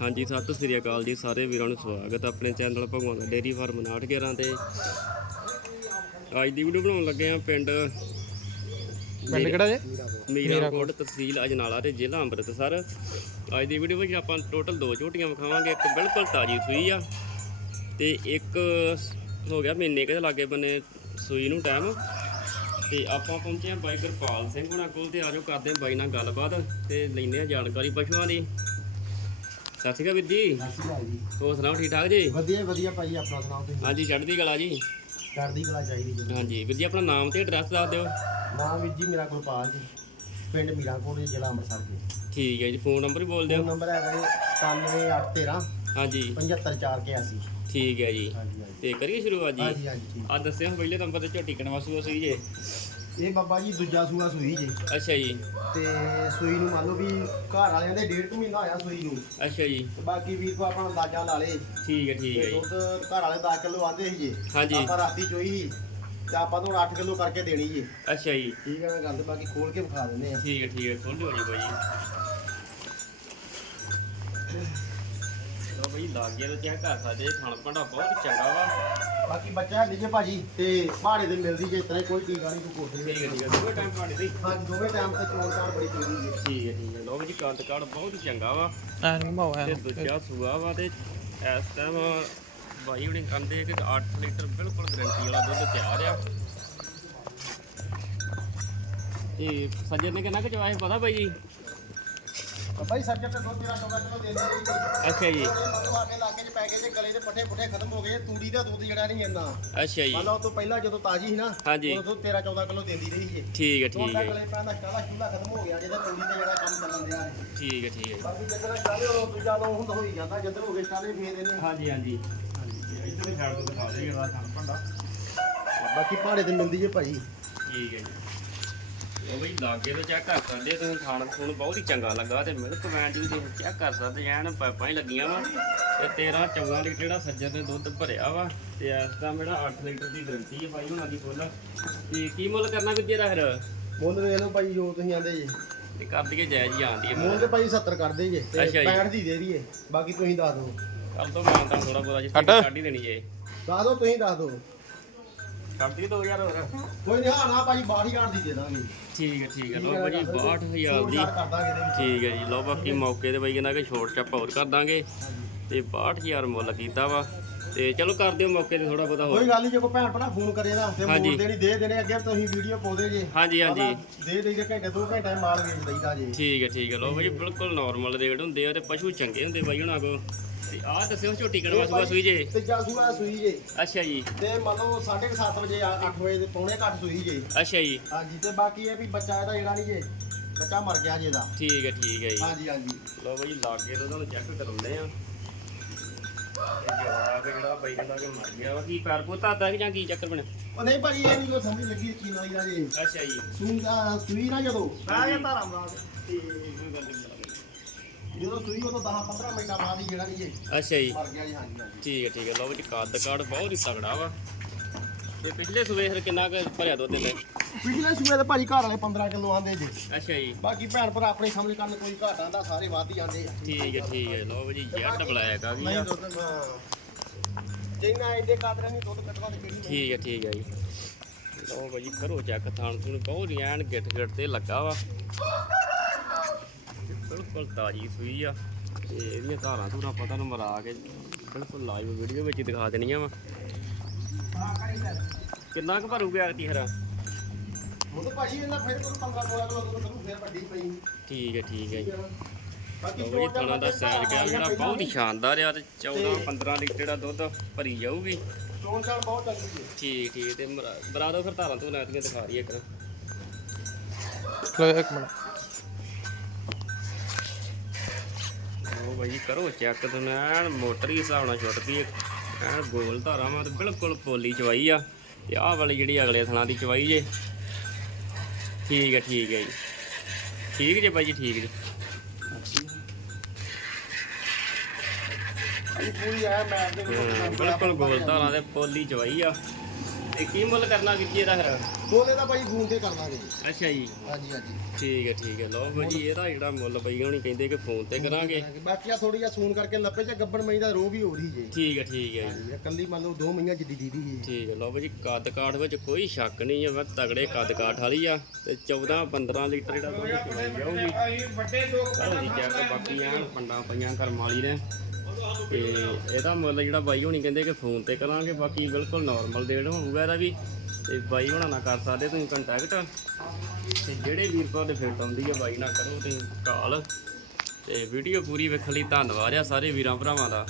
ਹਾਂਜੀ ਸਤਿ ਸ੍ਰੀ ਅਕਾਲ ਜੀ ਸਾਰੇ ਵੀਰਾਂ ਨੂੰ ਸਵਾਗਤ ਆਪਣੇ ਚੈਨਲ ਭਗਵਾਨ ਦਾ ਡੇਰੀ ਫਾਰਮ 911 ਤੇ। ਅੱਜ ਦੀ ਵੀਡੀਓ ਬਣਾਉਣ ਲੱਗੇ ਆ ਪਿੰਡ ਪਿੰਡ ਕਿਹੜਾ ਜੇ? ਮੀਰਾਕੋਟ ਤਹਿਸੀਲ ਅਜਨਾਲਾ ਤੇ ਜ਼ਿਲ੍ਹਾ ਅੰਮ੍ਰਿਤਸਰ। ਅੱਜ ਦੀ ਵੀਡੀਓ ਵਿੱਚ ਆਪਾਂ ਟੋਟਲ ਦੋ ਝੋਟੀਆਂ ਵਿਖਾਵਾਂਗੇ ਇੱਕ ਬਿਲਕੁਲ ਤਾਜੀ ਸੂਈ ਆ ਤੇ ਇੱਕ ਹੋ ਗਿਆ ਮਹੀਨੇ ਕੁ ਦੇ ਲਾਗੇ ਬੰਨੇ ਸੂਈ ਨੂੰ ਟਾਈਮ ਤੇ ਆਪਾਂ ਪਹੁੰਚੇ ਆ ਬਾਈ ਗੁਰਪਾਲ ਸਿੰਘ ਹੁਣਾਂ ਕੋਲ ਤੇ ਆਜੋ ਕਰਦੇ ਆ ਬਾਈ ਨਾਲ ਗੱਲਬਾਤ ਤੇ ਲੈਂਦੇ ਆ ਜਾਣਕਾਰੀ ਪਸ਼ੂਆਂ ਦੀ। ਸਤਿ ਸ਼੍ਰੀ ਅਕਾਲ ਵੀਰ ਜੀ। ਜੀ। ਹੋਰ ਸੁਣਾਓ ਠੀਕ ਠਾਕ ਜੀ? ਵਧੀਆ ਵਧੀਆ ਭਾਈ ਆਪਣਾ ਸੁਣਾਓ ਤੁਸੀਂ? ਹਾਂਜੀ ਚੜ੍ਹਦੀ ਕਲਾ ਜੀ। ਚੜ੍ਹਦੀ ਕਲਾ ਚਾਹੀਦੀ ਜੀ। ਹਾਂਜੀ ਵੀਰ ਜੀ ਆਪਣਾ ਨਾਮ ਤੇ ਐਡਰੈਸ ਦੱਸ ਦਿਓ। ਨਾਮ ਵੀਰ ਜੀ ਮੇਰਾ ਗੁਰਪਾਲ ਜੀ ਪਿੰਡ ਮੀਰਾਂਕੋਟ ਜ਼ਿਲ੍ਹਾ ਅੰਮ੍ਰਿਤਸਰ ਜੀ। ਠੀਕ ਹੈ ਜੀ ਫੋਨ ਨੰਬਰ ਵੀ ਬੋਲ ਦਿਓ। ਨੰਬਰ ਹੈਗਾ ਜੀ 97813 ਹਾਂਜੀ। 75481 ਠੀਕ ਹੈ ਜੀ। ਤੇ ਕਰੀਏ ਸ਼ੁਰੂਆਤ ਜੀ? ਹਾਂਜੀ ਹਾਂਜੀ ਆ ਦੱਸਿਓ ਪਹਿਲੇ ਨੰਬਰ ਤੇ ਝੋਟੀ ਕਣਵਾ ਸੂਆ ਸੂਈ ਜੇ। ਇਹ ਬਾਬਾ ਜੀ ਦੂਜਾ ਸੂਆ ਸੂਈ ਜੀ। ਅੱਛਾ ਜੀ। ਤੇ ਸੂਈ ਨੂੰ ਮੰਨ ਲਓ ਵੀ ਘਰ ਵਾਲਿਆਂ ਦੇ ਡੇਢ ਕੁ ਮਹੀਨਾ ਹੋਇਆ ਸੂਈ ਨੂੰ। ਅੱਛਾ ਜੀ। ਤੇ ਬਾਕੀ ਵੀਰ ਕੋ ਆਪਣਾ ਅੰਦਾਜ਼ਾ ਲਾ ਲੇ ਠੀਕ ਹੈ ਠੀਕ ਹੈ ਤੇ ਜੀ। ਦੁੱਧ ਘਰ ਵਾਲੇ 10 ਕਿਲੋ ਆਂਦੇ ਸੀ ਜੀ ਹਾਂਜੀ। ਆਪਾਂ ਰਾਤੀ ਚੋਈ ਸੀ। ਤੇ ਆਪਾਂ ਤੋਂ 8 ਕਿਲੋ ਕਰਕੇ ਦੇਣੀ ਜੀ ਅੱਛਾ ਜੀ। ਠੀਕ ਹੈ ਮੈਂ ਗੱਲ ਤੇ ਬਾਕੀ ਖੋਲ ਕੇ ਵਿਖਾ ਦਿੰਦੇ ਆ। ਠੀਕ ਹੈ ਠੀਕ ਹੈ। ਖੋਲ ਲਿਓ ਜੀ ਬਾਈ ਲੋ ਬਈ ਲੱਗ ਗਿਆ ਤਾਂ ਚੈੱਕ ਕਰ ਸਕਦੇ ਥਣ ਭੰਡਾ ਬਹੁਤ ਚੰਗਾ ਵਾ। ਬਾਕੀ ਬੱਚਾ ਹੈ ਜੇ ਭਾਜੀ ਤੇ ਪਹਾੜੇ ਦੇ ਮਿਲਦੀ ਜੇ ਇਤਨਾ ਕੋਈ ਟੀਕਾ ਨਹੀਂ ਕੋਈ ਹੈ ਠੀਕ ਹੈ ਦੋਵੇਂ ਟਾਈਮ ਪਾਣੀ ਦੀ ਹਾਂ ਦੋਵੇਂ ਟਾਈਮ ਤੇ ਚੋਣ ਚਾਣ ਬੜੀ ਚੰਗੀ ਹੈ। ਠੀਕ ਹੈ ਠੀਕ ਹੈ। ਲੋ ਜੀ ਕੰਦ ਕਾੜ ਬਹੁਤ ਚੰਗਾ ਵਾ। ਐ ਨਹੀਂ ਐ ਤੇ ਦੂਜਾ ਸੂਆ ਵਾ ਤੇ ਇਸ ਟਾਈਮ ਬਾਈ ਹੁਣੇ ਕਹਿੰਦੇ ਕਿ 8 ਲੀਟਰ ਬਿਲਕੁਲ ਗਰੰਟੀ ਵਾਲਾ ਦੁੱਧ ਤਿਆਰ ਆ। ਇਹ ਸੱਜਣ ਨੇ ਕਿੰਨਾ ਕੁ ਚਵਾਇਆ ਪਤਾ ਬਾਈ ਜੀ? ਭਾਈ ਤੇ ਦੋ ਦੇ ਦੇ। ਅੱਛਾ ਜੀ। ਮਤਲਬ ਆਪਣੇ ਇਲਾਕੇ 'ਚ ਪੈ ਗਏ ਜੇ ਗਲੇ ਦੇ ਪੱਠੇ ਪੁੱਠੇ ਖਤਮ ਹੋ ਗਏ। ਤੂੜੀ ਦਾ ਦੁੱਧ ਜਿਹੜਾ ਨਹੀਂ ਇੰਨਾ। ਅੱਛਾ ਜੀ। ਮੰਨ ਲਓ ਤੋਂ ਪਹਿਲਾਂ ਜਦੋਂ ਤਾਜੀ ਸੀ ਨਾ ਹਾਂਜੀ। ਉਦੋਂ 13 14 ਕਿਲੋ ਦਿੰਦੀ ਰਹੀ ਜੀ ਠੀਕ ਹੈ ਠੀਕ ਤਾਂ ਹੈ। ਜੀ, ਗਲੇ ਪੈਂਦਾ ਕਾਲਾ ਚੁੱਲਾ ਖਤਮ ਹੋ ਗਿਆ ਜਿਹਦਾ ਤੂੜੀ ਤੇ ਜਿਹੜਾ ਕੰਮ ਚੱਲਣ ਦਿਆ ਹੈ। ਠੀਕ ਹੈ ਠੀਕ ਹੈ। ਜੀ। ਬਾਕੀ ਜਦੋਂ ਚਾਲੇ ਉਹ ਦੂਜਾ ਲੋ ਹੁੰਦਾ ਹੋਈ ਜਾਂਦਾ। ਜਦੋਂ ਹੋ ਗਏ ਚਾਲੇ ਫੇਰ ਇਹਨੇ। ਹਾਂਜੀ ਹਾਂਜੀ। ਇੱਧਰ ਛੱਡ ਦੋ ਦਿਖਾ ਦੇ ਥਣ ਭੰਡਾ। ਬਾਕੀ ਪਹਾੜੇ ਤੇ ਮਿਲਦੀ ਜੇ ਭਾਜੀ। ਠੀਕ ਹੈ ਜੀ। ਉਹ ਬਈ ਲਾਗੇ ਤੋਂ ਚੈੱਕ ਕਰ ਸਕਦੇ ਤੁਸੀਂ ਖਾਣ ਖੂਣ ਬਹੁਤ ਹੀ ਚੰਗਾ ਲੱਗਾ ਤੇ ਮਿਲਕ ਵੈਂਟ ਵੀ ਤੁਸੀਂ ਚੈੱਕ ਕਰ ਸਕਦੇ ਐਨ ਪਾਈਪਾਂ ਹੀ ਲੱਗੀਆਂ ਵਾ ਤੇ 13 14 ਲੀਟਰ ਜਿਹੜਾ ਸੱਜਰ ਨੇ ਦੁੱਧ ਭਰਿਆ ਵਾ ਤੇ ਇਸ ਦਾ ਮੇਰਾ 8 ਲੀਟਰ ਦੀ ਗਰੰਟੀ ਹੈ ਬਾਈ ਹੁਣਾਂ ਦੀ ਫੁੱਲ। ਤੇ ਕੀ ਮੁੱਲ ਕਰਨਾ ਵੀ ਤੇਰਾ ਫਿਰ? ਮੁੱਲ ਵੇਖ ਲਓ ਭਾਈ ਜੋ ਤੁਸੀਂ ਆਂਦੇ ਜੀ। ਤੇ ਕਰ ਦਈਏ ਜਾਇਜ਼ ਹੀ ਆਂਦੀ ਹੈ ਮੁੱਲ ਤੇ ਭਾਈ 70 ਕਰਦੇ ਜੇ ਤੇ ਅੱਛਾ ਜੀ। 65 ਦੀ ਦੇ ਦਈਏ ਬਾਕੀ ਤੁਸੀਂ ਦੱਸ ਦਿਓ। ਕਰ ਦੋ ਮੈਂ ਤਾਂ ਥੋੜਾ ਕੱਟ। ਕੱਢ ਹੀ ਦੇਣੀ ਜੇ। ਦੱਸ ਦਿਓ ਤੁਸੀਂ ਦੱਸ ਦਿਓ। ਕਰ ਦਈਏ 2000 ਹੋਰ। ਕੋਈ ਨਹੀਂ ਹਾਂ ਨਾ ਭਾਜੀ 62000 ਦੀ ਦੇ ਦਾਂਗੇ। ਠੀਕ ਹੈ ਠੀਕ ਹੈ ਲਓ ਭਾਜੀ 62000 ਦੀ। ਛੋਟ-ਛਾਟ ਕਰ ਦਾਂਗੇ ਇਹਦੇ ਵਿੱਚ। ਠੀਕ ਹੈ ਜੀ ਲਓ ਬਾਕੀ ਮੌਕੇ ਤੇ ਬਾਈ ਕਹਿੰਦਾ ਕਿ ਛੋਟ ਚੱਪ ਹੋਰ ਕਰ ਦਾਂਗੇ। ਤੇ 62000 ਮੁੱਲ ਕੀਤਾ ਵਾ। ਤੇ ਚਲੋ ਕਰ ਦਿਓ ਮੌਕੇ ਤੇ ਥੋੜਾ ਬਹੁਤਾ ਹੋਰ। ਕੋਈ ਗੱਲ ਨਹੀਂ ਜੇ ਕੋਈ ਭੈਣ ਭਰਾ ਫੋਨ ਕਰੇ ਨਾ ਤੇ ਹਾਂਜੀ। ਮੋੜ ਦੇਣੀ ਦੇ ਦੇਣੇ ਅੱਗੇ ਤੁਸੀਂ ਵੀਡੀਓ ਪਾਉਂਦੇ ਜੇ। ਹਾਂਜੀ ਹਾਂਜੀ। ਦੇ ਦੇ ਜੇ ਘੰਟੇ ਦੋ ਘੰਟੇ ਮਾਲ ਵੇਚ ਦਈਦਾ ਜੇ। ਠੀਕ ਹੈ ਠੀਕ ਹੈ। ਲਓ ਬਾਈ ਬਿਲਕੁਲ ਨਾਰਮਲ ਰੇਟ ਹੁੰਦੇ ਆ ਤੇ ਪਸ਼ੂ ਚੰਗੇ ਹੁੰਦੇ ਬਾਈ ਹੁਣਾਂ ਕੋ ਤੇ ਆਹ ਦੱਸਿਓ ਝੋਟੀ ਕਣਵਾ ਸੁਆ ਸੂਈ ਜੇ? ਤੀਜਾ ਸੂਆ ਸੂਈ ਜੇ। ਅੱਛਾ ਜੀ। ਤੇ ਮੰਨ ਲਓ 7:30 ਵਜੇ 8 ਵਜੇ ਦੇ ਪੌਣੇ ਘੱਟ ਸੂਈ ਜੇ। ਅੱਛਾ ਜੀ। ਹਾਂਜੀ ਤੇ ਬਾਕੀ ਇਹ ਵੀ ਬੱਚਾ ਇਹਦਾ ਜਿਹੜਾ ਨਹੀਂ ਜੇ ਬੱਚਾ ਮਰ ਗਿਆ ਜੇ ਇਹਦਾ। ਠੀਕ ਹੈ ਠੀਕ ਹੈ ਜੀ। ਹਾਂਜੀ ਹਾਂਜੀ। ਲਓ ਬਾਈ ਲਾਗੇ ਤੋਂ ਤੁਹਾਨੂੰ ਚੈੱਕ ਕਰਾਉਂਦੇ ਆ ਇਹ ਜਵਾਬ ਜਿਹੜਾ ਬਾਈ ਕਹਿੰਦਾ ਕਿ ਮਰ ਗਿਆ ਵਾ। ਕੀ ਪੈਰ ਪੋਤਾ ਦਾ ਜਾਂ ਕੀ ਚੱਕਰ ਬਣਿਆ? ਉਹ ਨਹੀਂ ਭਾਜੀ ਇਹ ਨਹੀਂ ਕੋਈ ਸਮਝ ਲੱਗੀ ਕੀ ਨਾਈ ਦਾ ਜੇ। ਅੱਛਾ ਜੀ। ਸੂਈ ਦਾ ਸੂਈ ਨਾ ਜਦੋਂ। ਆ ਗਿਆ ਧਾਰਾ ਮਰਾਦ ਠੀਕ। ਕੋਈ ਗੱਲ ਨਹੀਂ ਜਦੋਂ ਸੂਈ ਉਦੋਂ 10 15 ਮਿੰਟਾਂ ਬਾਅਦ ਹੀ ਜਿਹੜਾ ਨਹੀਂ ਜੇ ਅੱਛਾ ਜੀ। ਮਰ ਗਿਆ ਜੀ ਹਾਂਜੀ ਹਾਂਜੀ। ਠੀਕ ਹੈ ਠੀਕ ਹੈ। ਲਓ ਜੀ ਕੱਦ ਕਾੜ ਬਹੁਤ ਹੀ ਤਗੜਾ ਵਾ। ਤੇ ਪਿਛਲੇ ਸੂਏ ਫਿਰ ਕਿੰਨਾ ਕੁ ਭਰਿਆ ਦੁੱਧ ਨੇ ਪਿਛਲੇ ਸੂਏ ਦੇ ਭਾਜੀ ਘਰ ਵਾਲੇ 15 ਕਿਲੋ ਆਂਦੇ ਜੇ। ਅੱਛਾ ਜੀ। ਬਾਕੀ ਭੈਣ ਭਰਾ ਆਪਣੀ ਸਮਝ ਕਰਨ ਕੋਈ ਘਾਟ ਆਂਦਾ ਸਾਰੇ ਵੱਧ ਹੀ ਜਾਂਦੇ ਆ। ਠੀਕ ਹੈ ਠੀਕ ਹੈ। ਲਓ ਜੀ ਜੈਡ ਬਲੈਕ ਆ ਗਈ ਨਹੀਂ ਆ। ਦੁੱਧ ਹਾਂ ਜਿੰਨਾ ਇਹਦੇ ਕਾਦਰੇ ਨਹੀਂ ਦੁੱਧ ਕੱਟਵਾ ਤੇ ਕਿਹੜੀ ਨਹੀਂ ਠੀਕ ਹੈ ਠੀਕ ਹੈ ਜੀ। ਲਓ ਭਾਜੀ ਕਰੋ ਚੈੱਕ ਥਾਣ ਥੂਣ ਬਹੁਤ ਹੀ ਐਨ ਗਿੱਟ ਗਿੱਟ ਤੇ ਲੱਗਾ ਵਾ। ਬਿਲਕੁਲ ਤਾਜੀ ਸੂਈ ਆ। ਤੇ ਇਹਦੀਆਂ ਧਾਰਾਂ ਧੂਰਾਂ ਆਪਾਂ ਤੁਹਾਨੂੰ ਮਰਾ ਕੇ ਬਿਲਕੁਲ ਲਾਈਵ ਵੀਡੀਓ ਵਿੱਚ ਹੀ ਦਿਖਾ ਦੇਣੀਆਂ ਵਾ। ਕਿੰਨਾ ਕੁ ਭਰੂਗਾ ਐਤੀ ਹਰਾ ਉਹ ਤਾਂ ਭਾਜੀ ਇਹਨਾਂ ਫਿਰ ਕੋਈ 15 16 ਕਿਲੋ ਦੁੱਧ ਕਰੂ ਫਿਰ ਵੱਡੀ ਪਈ। ਠੀਕ ਹੈ ਠੀਕ ਹੈ ਜੀ। ਬਾਕੀ ਥਣਾ ਦਾ ਸਾਈਜ਼ ਗਿਆ ਜਿਹੜਾ ਬਹੁਤ ਹੀ ਸ਼ਾਨਦਾਰ ਆ ਤੇ 14 15 ਲੀਟਰ ਦਾ ਦੁੱਧ ਭਰੀ ਜਾਊਗੀ। ਚੋਣ ਚਾਲ ਬਹੁਤ ਚੰਗੀ ਹੈ। ਠੀਕ ਠੀਕ ਤੇ ਮਰਾ- ਬਰਾ ਦੋ ਫਿਰ ਧਾਰਾਂ ਤੋਂ ਲੈਤੀਆਂ ਦਿਖਾ ਰਹੀ ਇੱਕ। ਲੋ ਇੱਕ ਮਿੰਟ। ਉਹ ਬਾਈ ਕਰੋ ਚੈੱਕ ਤੁਹਾਨੂੰ ਐਨ ਮੋਟਰ ਹੀ ਹਿਸਾਬ ਨਾਲ ਛੁੱਟਦੀ ਹੈ ਐਨ ਗੋਲ ਧਾਰਾਂ ਵਾ ਤੇ ਬਿਲਕੁਲ ਪੋਲੀ ਚਵਾਈ ਆ। ਤੇ ਆਹ ਵਾਲੀ ਜਿਹੜੀ ਅਗਲੇ ਥਣਾ ਦੀ ਚਵਾਈ ਜੇ। ਠੀਕ ਹੈ ਠੀਕ ਹੈ ਜੀ। ਠੀਕ ਜੇ ਬਾਈ ਜੀ ਠੀਕ ਜੀ। ਪੂਰੀ ਦੇ ਬਿਲਕੁਲ ਗੋਲ ਧਾਰਾਂ ਤੇ ਪੋਲੀ ਚਵਾਈ ਆ। ਇਹ ਕੀ ਮੁੱਲ ਕਰਨਾ ਵੀਰ ਜੀ ਇਹਦਾ ਫਿਰ? ਬੋਲੇ ਦਾ ਭਾਈ ਫੋਨ ਤੇ ਕਰ ਲਾਂਗੇ ਜੀ। ਅੱਛਾ ਜੀ। ਹਾਂਜੀ ਹਾਂਜੀ। ਠੀਕ ਹੈ ਠੀਕ ਹੈ। ਲਓ ਜੀ ਇਹਦਾ ਜਿਹੜਾ ਮੁੱਲ ਬਈ ਹੋਣੀ ਕਹਿੰਦੇ ਕਿ ਫੋਨ ਤੇ ਕਰਾਂਗੇ। ਬਾਕੀ ਆ ਥੋੜੀ ਜਿਹਾ ਸੂਨ ਕਰਕੇ ਲੱਪੇ ਚ ਗੱਬੜ ਮਈ ਦਾ ਰੋ ਵੀ ਹੋ ਰਹੀ ਜੇ। ਠੀਕ ਹੈ ਠੀਕ ਹੈ ਜੀ। ਕੱਲੀ ਮੰਨ ਲਓ ਦੋ ਮਈਆਂ ਜਿੱਦੀ ਦੀਦੀ ਸੀ। ਠੀਕ ਹੈ ਲਓ ਜੀ ਕੱਦ ਕਾਠ ਵਿੱਚ ਕੋਈ ਸ਼ੱਕ ਨਹੀਂ ਹੈ। ਮੈਂ ਤਗੜੇ ਕੱਦ ਕਾਠ ਵਾਲੀ ਆ ਤੇ 14 15 ਲੀਟਰ ਜਿਹੜਾ ਦੁੱਧ ਚਵਾਈ ਜਾਊਗੀ। ਵੱਡੇ ਦੋ ਜੀ ਬਾਕੀ ਐਨ ਪੰਡਾਂ ਪਈਆਂ ਵਾਲੀ ਨੇ। ਤੇ ਇਹਦਾ ਮੁੱਲ ਜਿਹੜਾ ਬਾਈ ਹੋਣੀ ਕਹਿੰਦੇ ਕਿ ਫੋਨ ਤੇ ਕਰਾਂਗੇ, ਬਾਕੀ ਬਿਲਕੁਲ ਨਾਰਮਲ ਰੇਟ ਹੋਊਗਾ ਇਹਦਾ ਵੀ। ਤੇ ਬਾਈ ਹੋਣਾ ਨਾਲ ਕਰ ਸਕਦੇ ਤੁਸੀਂ ਕੰਟੈਕਟ ਤੇ ਜਿਹੜੇ ਵੀਰ ਤੁਹਾਡੇ ਫਿੱਟ ਆਉਂਦੀ ਹੈ ਬਾਈ ਨਾਲ ਕਰੋ ਤੁਸੀਂ ਕਾਲ ਤੇ ਵੀਡੀਓ ਪੂਰੀ ਵੇਖਣ ਲਈ ਧੰਨਵਾਦ ਆ ਸਾਰੇ ਵੀਰਾਂ ਭਰਾਵਾਂ ਦਾ।